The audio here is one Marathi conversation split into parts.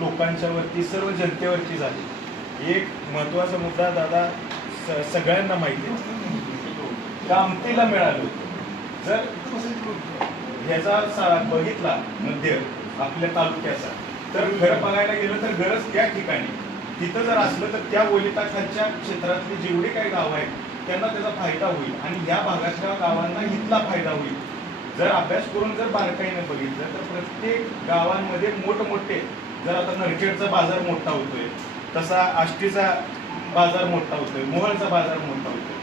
लोकांच्यावरती सर्व जनतेवरती झाली. एक महत्त्वाचा मुद्दा दादा स- सगळ्यांना माहिती आहे. कामतीला मिळालं होतं. जर ह्याचा बघितला मध्य आपल्या तालुक्याचा तर खरं बघायला गेलं तर गरज त्या ठिकाणी. तिथं जर असलं तर त्या ओलिताखालच्या क्षेत्रातली जेवढी काही गावं आहेत त्यांना त्याचा फायदा होईल. आणि या भागातल्या गावांना इथला फायदा होईल. जर अभ्यास करून जर बारकाईने बघितलं तर प्रत्येक गावांमध्ये मोठमोठे जर आता नरखेडचा बाजार मोठा होतोय तसा आष्टीचा बाजार मोठा होतोय मोहळचा बाजार मोठा होतोय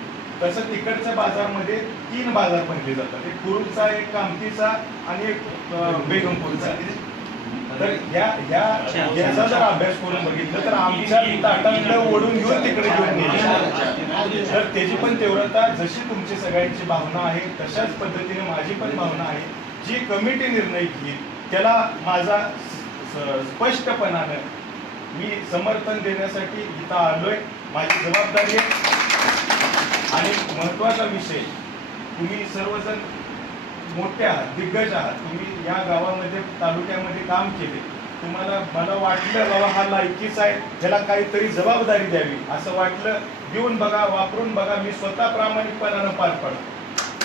तसं तिकडच्या बाजारमध्ये तीन बाजार भरले जातात. एक कुरुलचा एक कामतीचा आणि एक बेगमपूरचा. तर या या याचा जर अभ्यास करून बघितलं तर आमच्या ताटांकडे ओढून घेऊन तिकडे घेऊन गेले. तर त्याची पण तेवढा जशी तुमची सगळ्यांची भावना आहे तशाच पद्धतीने माझी पण भावना आहे. जी कमिटी निर्णय घेईल त्याला माझा स्पष्टपणानं मी समर्थन देण्यासाठी इथं आलोय. माझी जबाबदारी आहे. आणि महत्त्वाचा विषय तुम्ही सर्वजण मोठे आहात दिग्गज आहात. तुम्ही या गावामध्ये तालुक्यामध्ये काम केले. तुम्हाला मला वाटलं बाबा हा लायकीच आहे. ह्याला काहीतरी जबाबदारी द्यावी. असं वाटलं देऊन बघा वापरून बघा. मी स्वतः प्रामाणिकपणानं पार पडा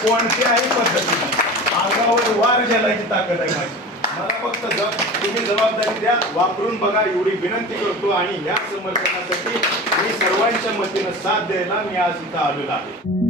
कोणत्याही पद्धतीने. अंगावर वार घालायची ताकद आहे माझी. मला फक्त जर तुम्ही जबाबदारी द्या वापरून बघा एवढी विनंती करतो आणि या समर्थनासाठी मी सर्वांच्या मतीनं साथ द्यायला मी आज इथं आलेलो आहे.